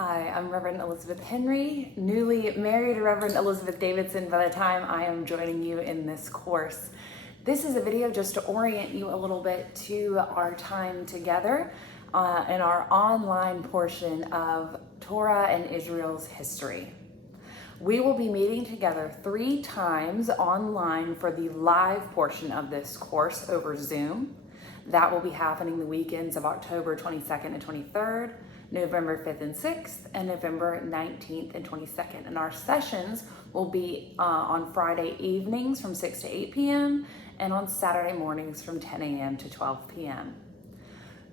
Hi, I'm Reverend Elizabeth Henry, newly married to Reverend Elizabeth Davidson by the time I am joining you in this course. This is a video just to orient you a little bit to our time together in our online portion of Torah and Israel's history. We will be meeting together 3 times online for the live portion of this course over Zoom. That will be happening the weekends of October 22nd and 23rd, November 5th and 6th, and November 19th and 22nd. And our sessions will be on Friday evenings from 6 to 8 p.m. and on Saturday mornings from 10 a.m. to 12 p.m.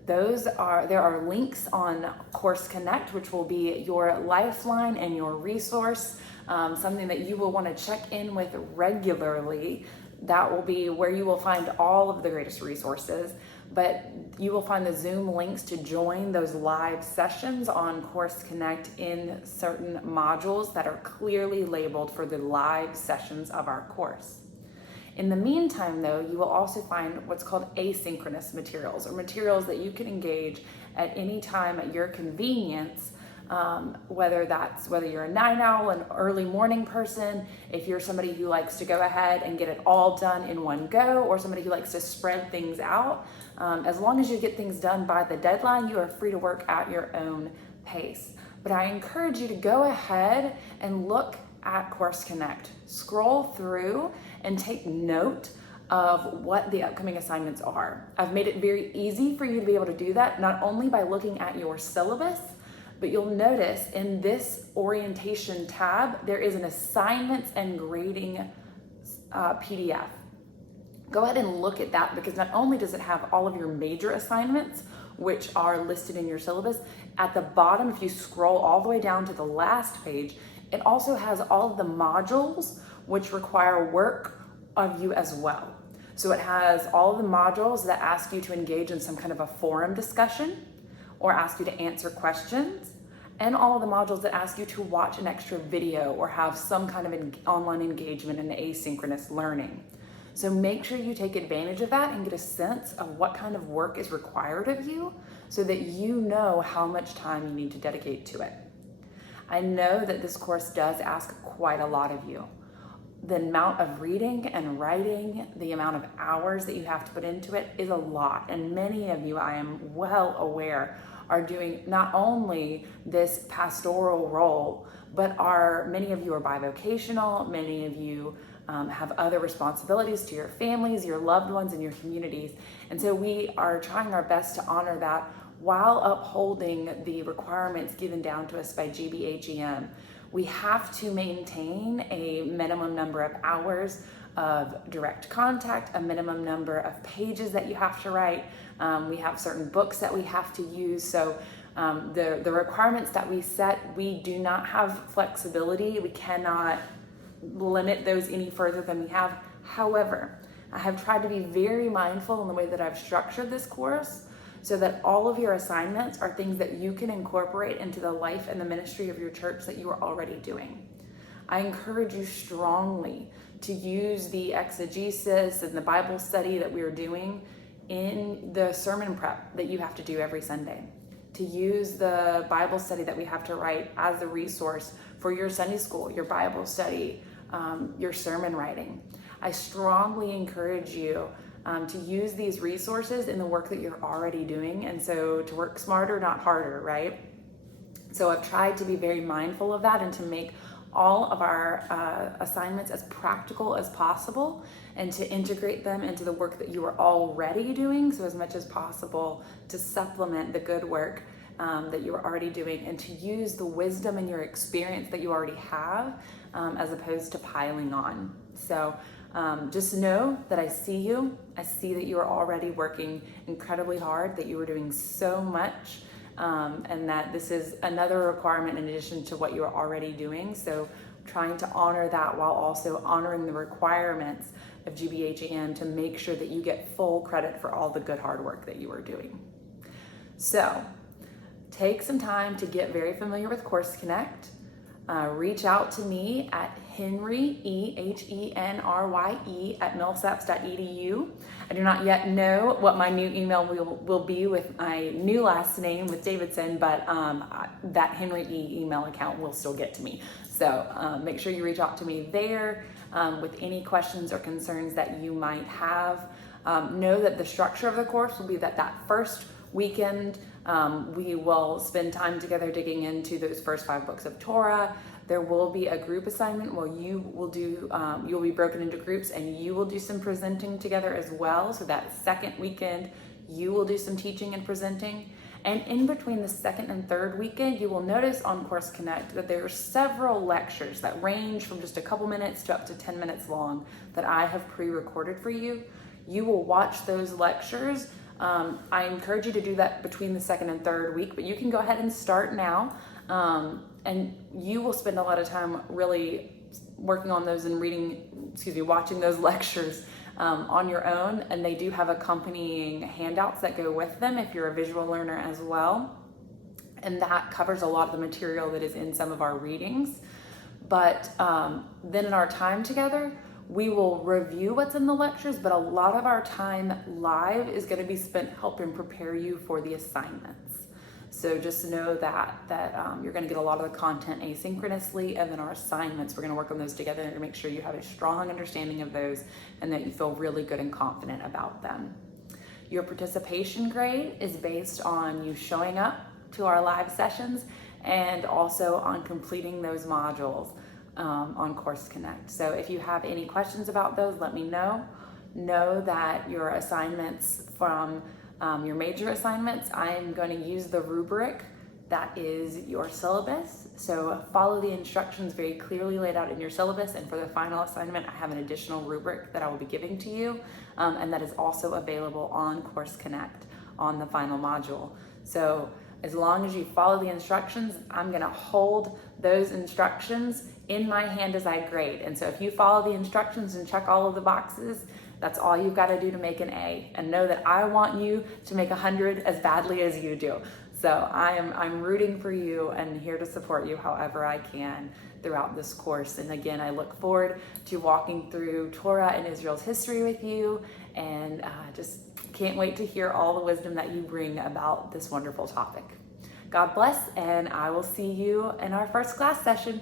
There are links on Course Connect, which will be your lifeline and your resource, something that you will want to check in with regularly. That will be where you will find all of the greatest resources, but you will find the Zoom links to join those live sessions on Course Connect in certain modules that are clearly labeled for the live sessions of our course. In the meantime, though, you will also find what's called asynchronous materials, or materials that you can engage at any time at your convenience, whether you're a night owl, an early morning person, if you're somebody who likes to go ahead and get it all done in one go, or somebody who likes to spread things out. As long as you get things done by the deadline, you are free to work at your own pace. But I encourage you to go ahead and look at Course Connect. Scroll through and take note of what the upcoming assignments are. I've made it very easy for you to be able to do that, not only by looking at your syllabus, but you'll notice in this orientation tab, there is an assignments and grading PDF. Go ahead and look at that, because not only does it have all of your major assignments, which are listed in your syllabus, at the bottom, if you scroll all the way down to the last page, it also has all of the modules which require work of you as well. So it has all of the modules that ask you to engage in some kind of a forum discussion or ask you to answer questions, and all of the modules that ask you to watch an extra video or have some kind of online engagement in asynchronous learning. So make sure you take advantage of that and get a sense of what kind of work is required of you so that you know how much time you need to dedicate to it. I know that this course does ask quite a lot of you. The amount of reading and writing, the amount of hours that you have to put into it is a lot. And many of you, I am well aware, are doing not only this pastoral role, but many of you are bivocational, many of you have other responsibilities to your families, your loved ones, and your communities. And so we are trying our best to honor that while upholding the requirements given down to us by GBHEM. We have to maintain a minimum number of hours of direct contact, a minimum number of pages that you have to write. We have certain books that we have to use. So the requirements that we set, we do not have flexibility. We cannot limit those any further than we have. However, I have tried to be very mindful in the way that I've structured this course so that all of your assignments are things that you can incorporate into the life and the ministry of your church that you are already doing. I encourage you strongly to use the exegesis and the Bible study that we are doing in the sermon prep that you have to do every Sunday, to use the Bible study that we have to write as a resource for your Sunday school, your Bible study, your sermon writing. I strongly encourage you to use these resources in the work that you're already doing, and so to work smarter, not harder, right? So I've tried to be very mindful of that and to make all of our assignments as practical as possible and to integrate them into the work that you are already doing, so as much as possible to supplement the good work that you are already doing, and to use the wisdom and your experience that you already have as opposed to piling on. So just know that I see you. I see that you are already working incredibly hard, that you are doing so much, and that this is another requirement in addition to what you are already doing. So trying to honor that while also honoring the requirements of GBHEM to make sure that you get full credit for all the good hard work that you are doing. So take some time to get very familiar with Course Connect. reach out to me at Henry, Henrye at millsaps.edu. I do not yet know what my new email will be with my new last name with Davidson, but that Henry E email account will still get to me. So make sure you reach out to me there with any questions or concerns that you might have. Know that the structure of the course will be that first weekend we will spend time together digging into those first 5 books of Torah. There will be a group assignment where you will do, you'll be broken into groups and you will do some presenting together as well. So that second weekend, you will do some teaching and presenting. And in between the second and third weekend, you will notice on Course Connect that there are several lectures that range from just a couple minutes to up to 10 minutes long that I have pre-recorded for you. You will watch those lectures. I encourage you to do that between the second and third week, but you can go ahead and start now. And you will spend a lot of time really working on those and watching those lectures on your own. And they do have accompanying handouts that go with them if you're a visual learner as well. And that covers a lot of the material that is in some of our readings. But then in our time together, we will review what's in the lectures, but a lot of our time live is going to be spent helping prepare you for the assignments. So just know that you're going to get a lot of the content asynchronously, and then our assignments, we're going to work on those together to make sure you have a strong understanding of those and that you feel really good and confident about them. Your participation grade is based on you showing up to our live sessions and also on completing those modules on Course Connect. So if you have any questions about those, let me know. Know that your assignments from your major assignments, I'm going to use the rubric that is your syllabus. So follow the instructions very clearly laid out in your syllabus. And for the final assignment, I have an additional rubric that I will be giving to you. And that is also available on Course Connect on the final module. So as long as you follow the instructions, I'm going to hold those instructions in my hand as I grade. And so if you follow the instructions and check all of the boxes, that's all you've got to do to make an A. And know that I want you to make 100 as badly as you do. So I'm rooting for you and here to support you however I can throughout this course. And again, I look forward to walking through Torah and Israel's history with you, and just can't wait to hear all the wisdom that you bring about this wonderful topic. God bless, and I will see you in our first class session.